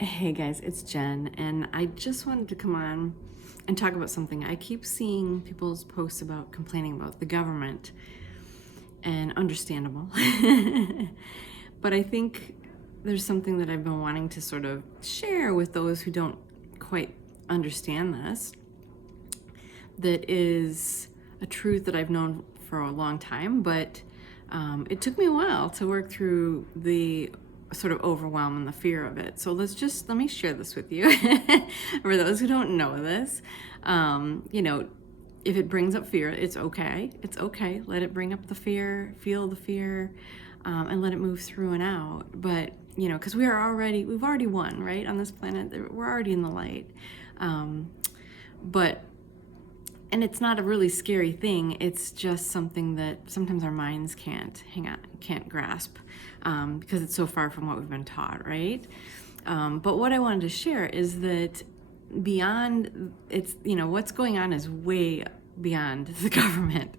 Hey guys, it's Jen, and I just wanted to come on and talk about something. I keep seeing people's posts about complaining about the government, and understandable. But I think there's something that I've been wanting to sort of share with those who don't quite understand this, that is a truth that I've known for a long time, but it took me a while to work through the sort of overwhelm and the fear of it. So let me share this with you. For those who don't know this, if it brings up fear, it's okay. It's okay. Let it bring up the fear, feel the fear, and let it move through and out. But, because we've already won, right? On this planet, we're already in the light. And it's not a really scary thing. It's just something that sometimes our minds can't grasp, because it's so far from what we've been taught, right? But what I wanted to share is that what's going on is way beyond the government.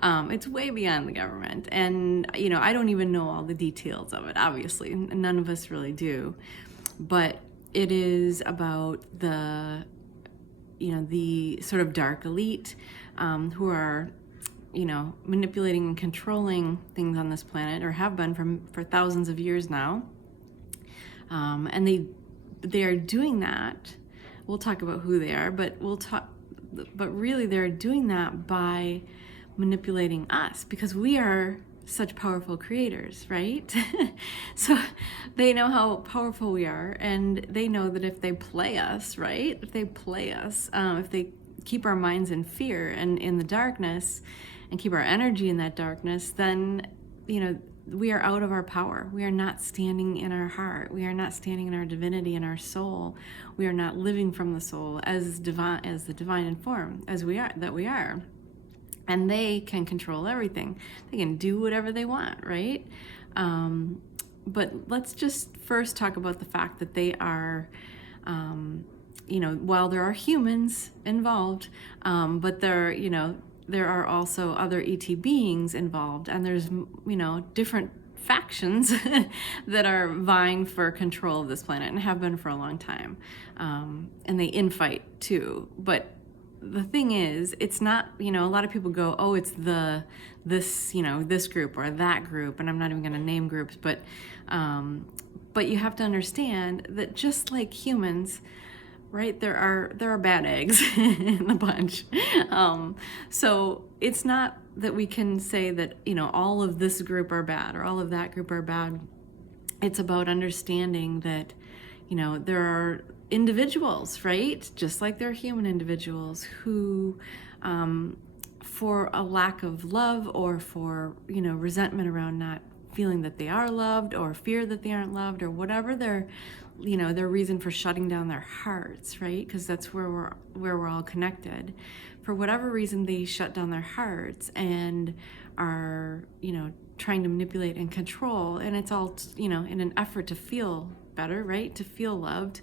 It's way beyond the government. And, I don't even know all the details of it, obviously. None of us really do. But it is about the sort of dark elite, who are, manipulating and controlling things on this planet, or have been for thousands of years now. And they are doing that. We'll talk about who they are, but really they're doing that by manipulating us, because we are such powerful creators, right? So they know how powerful we are, and they know that if they play us, right? If they keep our minds in fear and in the darkness, and keep our energy in that darkness, then, we are out of our power. We are not standing in our heart. We are not standing in our divinity and our soul. We are not living from the soul as the divine in form as we are. And they can control everything. They can do whatever they want, right? But let's just first talk about the fact that they are, while there are humans involved, but there are also other ET beings involved, and there's, different factions that are vying for control of this planet and have been for a long time. And they infight too. But the thing is, it's not, a lot of people go, oh, it's this group or that group, and I'm not even going to name groups, but you have to understand that just like humans, right, there are bad eggs in the bunch. So it's not that we can say that, all of this group are bad or all of that group are bad. It's about understanding that, there are individuals, right? Just like there are human individuals who, for a lack of love or for, resentment around not feeling that they are loved, or fear that they aren't loved, or whatever their reason for shutting down their hearts, right? Because that's where we're all connected. For whatever reason, they shut down their hearts and are, trying to manipulate and control. And it's all, in an effort to feel better, right? To feel loved.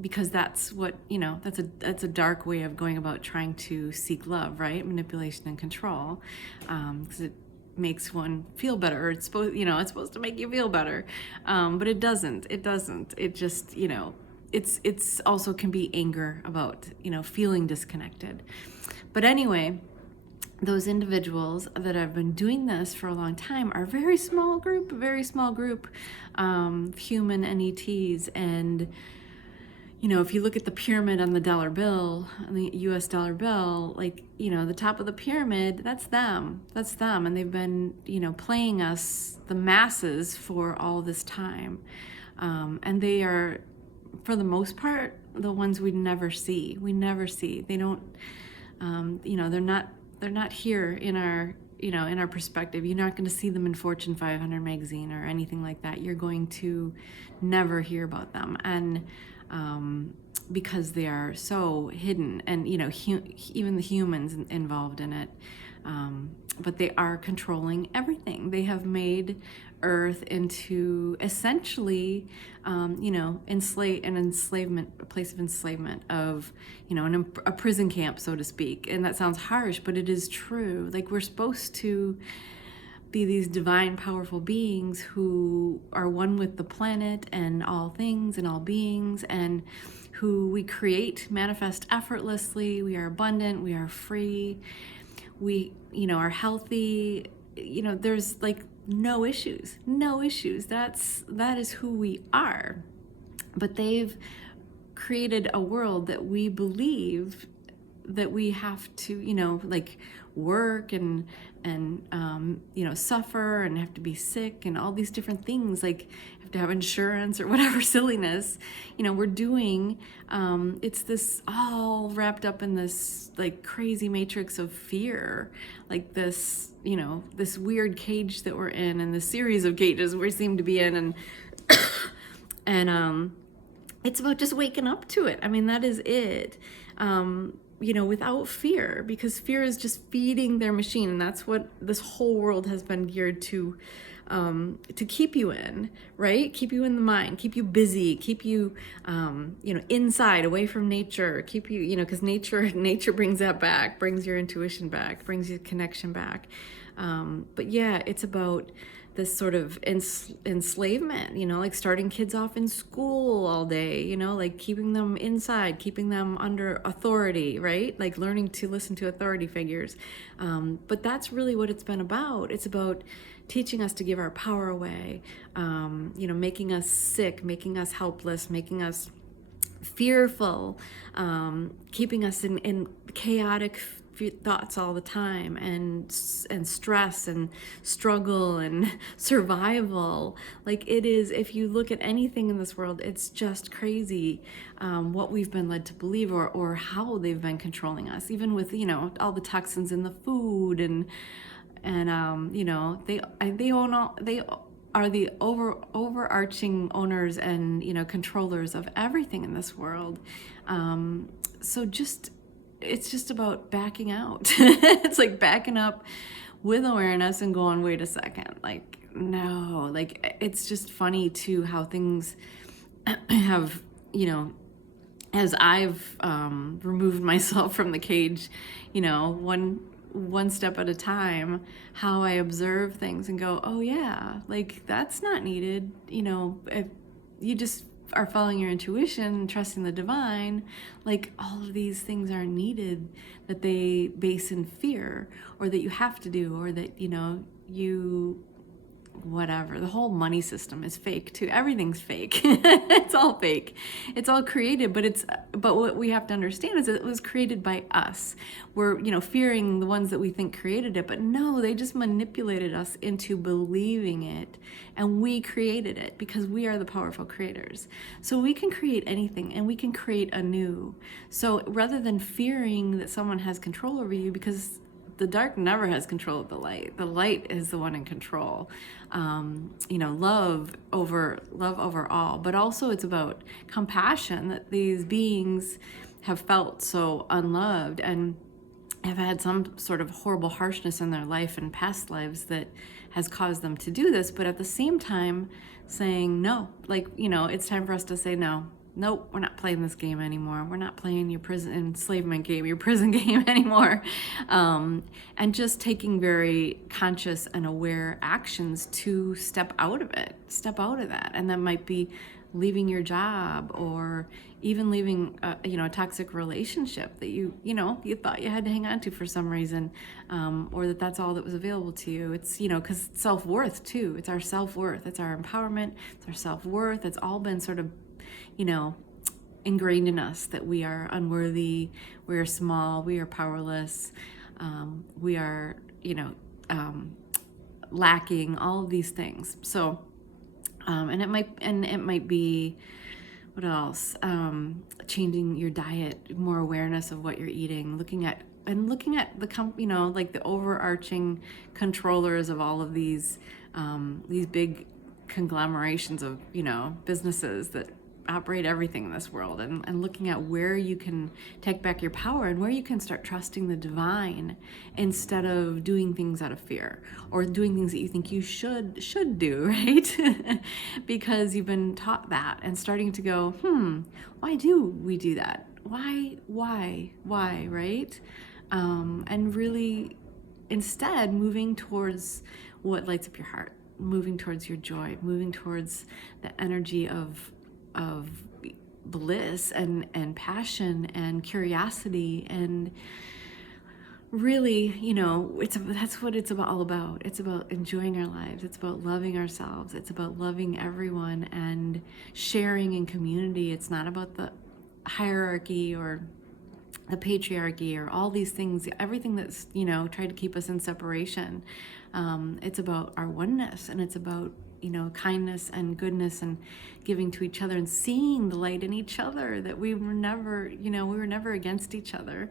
Because that's what, that's a dark way of going about trying to seek love, right? Manipulation and control. Because it makes one feel better, or it's supposed to make you feel better, but it doesn't. It just, it's also can be anger about, feeling disconnected. But anyway, those individuals that have been doing this for a long time are a very small group, human and ETs. And if you look at the pyramid on the dollar bill, on the US dollar bill, like, the top of the pyramid, that's them. And they've been, playing us, the masses, for all this time. And they are, for the most part, the ones we never see. They don't, they're not here in our, in our perspective. You're not going to see them in Fortune 500 magazine or anything like that. You're going to never hear about them. And, because they are so hidden, and even the humans involved in it, but they are controlling everything. They have made Earth into essentially, enslavement, a place of enslavement, of, a prison camp, so to speak. And that sounds harsh, but it is true. Like, we're supposed to be these divine, powerful beings who are one with the planet and all things and all beings, and who we create, manifest effortlessly. We are abundant, we are free, we, are healthy. There's like no issues. That is who we are. But they've created a world that we believe that we have to, like work and suffer and have to be sick and all these different things, like have to have insurance or whatever silliness, we're doing. It's this all wrapped up in this like crazy matrix of fear, like this, this weird cage that we're in, and the series of cages we seem to be in, and it's about just waking up to it. I mean, that is it. Without fear, because fear is just feeding their machine, and that's what this whole world has been geared to keep you in, right? Keep you in the mind, keep you busy, keep you, inside, away from nature, keep you, because nature brings that back, brings your intuition back, brings your connection back. But yeah, it's about this sort of enslavement, like starting kids off in school all day, like keeping them inside, keeping them under authority, right? Like learning to listen to authority figures. But that's really what it's been about. It's about teaching us to give our power away, making us sick, making us helpless, making us fearful, keeping us in chaotic thoughts all the time, and stress and struggle and survival. Like it is, if you look at anything in this world, it's just crazy what we've been led to believe, or how they've been controlling us, even with all the toxins in the food, and they own all, they are the overarching owners and controllers of everything in this world. So it's just about backing out. It's like backing up with awareness and going, wait a second, like, no, like, it's just funny too how things have, as I've removed myself from the cage, one step at a time, how I observe things and go, oh yeah, like that's not needed. If you just are following your intuition, trusting the divine, like all of these things aren't needed that they base in fear, or that you have to do, or that you whatever. The whole money system is fake too. Everything's fake. It's all fake. It's all created, but what we have to understand is that it was created by us. We're, fearing the ones that we think created it, but no, they just manipulated us into believing it, and we created it because we are the powerful creators. So we can create anything, and we can create anew. So rather than fearing that someone has control over you, because the dark never has control of the light. The light is the one in control. Love over all. But also it's about compassion, that these beings have felt so unloved and have had some sort of horrible harshness in their life and past lives that has caused them to do this. But at the same time saying no, like, it's time for us to say no. Nope, we're not playing this game anymore. We're not playing your prison enslavement game, your prison game anymore. And just taking very conscious and aware actions to step out of that. And that might be leaving your job, or even leaving a toxic relationship that you thought you had to hang on to for some reason, or that's all that was available to you. It's, because self-worth too. It's our self-worth. It's our empowerment. It's our self-worth. It's all been sort of ingrained in us that we are unworthy, we are small, we are powerless, we are, lacking, all of these things. So, and it might be, what else? Changing your diet, more awareness of what you're eating, looking at the like the overarching controllers of all of these big conglomerations of, businesses that operate everything in this world, and looking at where you can take back your power, and where you can start trusting the divine instead of doing things out of fear, or doing things that you think you should do, right? Because you've been taught that, and starting to go, why do we do that? Why, right? And really instead moving towards what lights up your heart, moving towards your joy, moving towards the energy of bliss and passion and curiosity. And really, that's what it's all about. It's about enjoying our lives. It's about loving ourselves. It's about loving everyone and sharing in community. It's not about the hierarchy or the patriarchy or all these things, everything that's, tried to keep us in separation. It's about our oneness, and it's about, kindness and goodness and giving to each other and seeing the light in each other, that we were never, we were never against each other.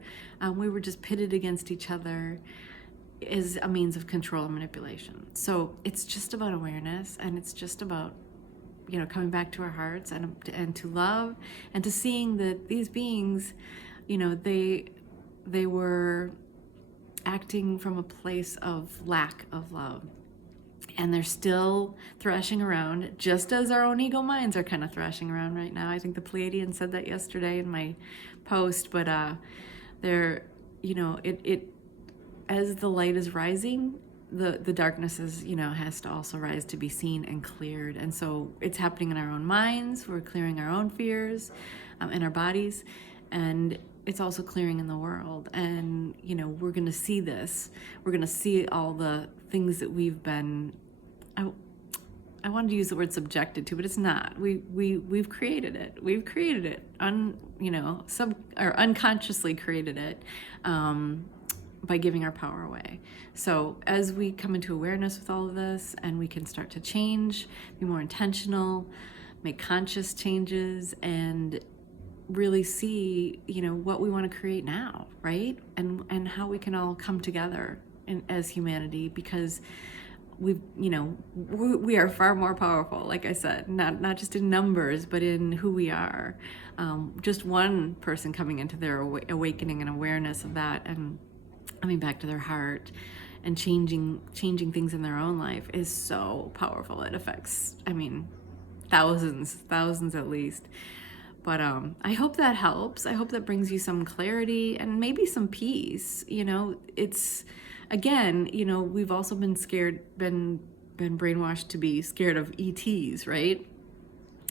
We were just pitted against each other as a means of control and manipulation. So it's just about awareness, and it's just about, coming back to our hearts and to love, and to seeing that these beings, they were acting from a place of lack of love. And they're still thrashing around, just as our own ego minds are kind of thrashing around right now. I think the Pleiadian said that yesterday in my post, but they're, as the light is rising, the darkness is, has to also rise to be seen and cleared. And so it's happening in our own minds. We're clearing our own fears in our bodies, and it's also clearing in the world. And, we're going to see this. We're going to see all the things that we've been, I wanted to use the word subjected to, but it's not. We've created it. We've created it, unconsciously created it by giving our power away. So as we come into awareness with all of this, and we can start to change, be more intentional, make conscious changes, and really see, what we want to create now, right? And how we can all come together as humanity, because we are far more powerful, like I said, not just in numbers, but in who we are. Just one person coming into their awakening and awareness of that, and coming back to their heart and changing things in their own life is so powerful. It affects, thousands at least. But I hope that helps. I hope that brings you some clarity and maybe some peace. It's, again, we've also been brainwashed to be scared of ETs, right?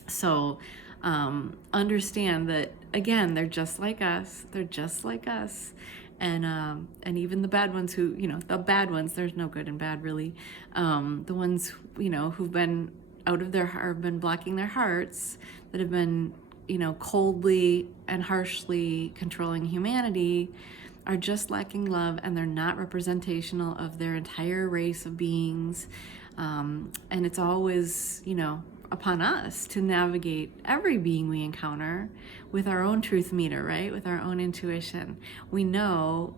So understand that, again, they're just like us. They're just like us. And even the bad ones the bad ones, there's no good and bad really. The ones, who've been out of their heart, been blocking their hearts, that have been, coldly and harshly controlling humanity, are just lacking love, and they're not representational of their entire race of beings. And it's always, upon us to navigate every being we encounter with our own truth meter, right? With our own intuition. We know,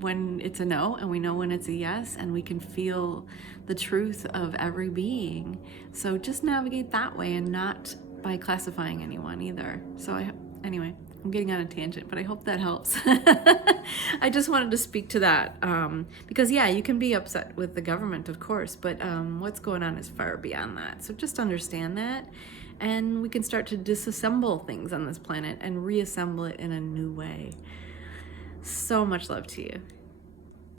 when it's a no, and we know when it's a yes, and we can feel the truth of every being. So just navigate that way, and not by classifying anyone either. So anyway, I'm getting on a tangent, but I hope that helps. I just wanted to speak to that, because you can be upset with the government, of course, but what's going on is far beyond that. So just understand that, and we can start to disassemble things on this planet and reassemble it in a new way. So much love to you.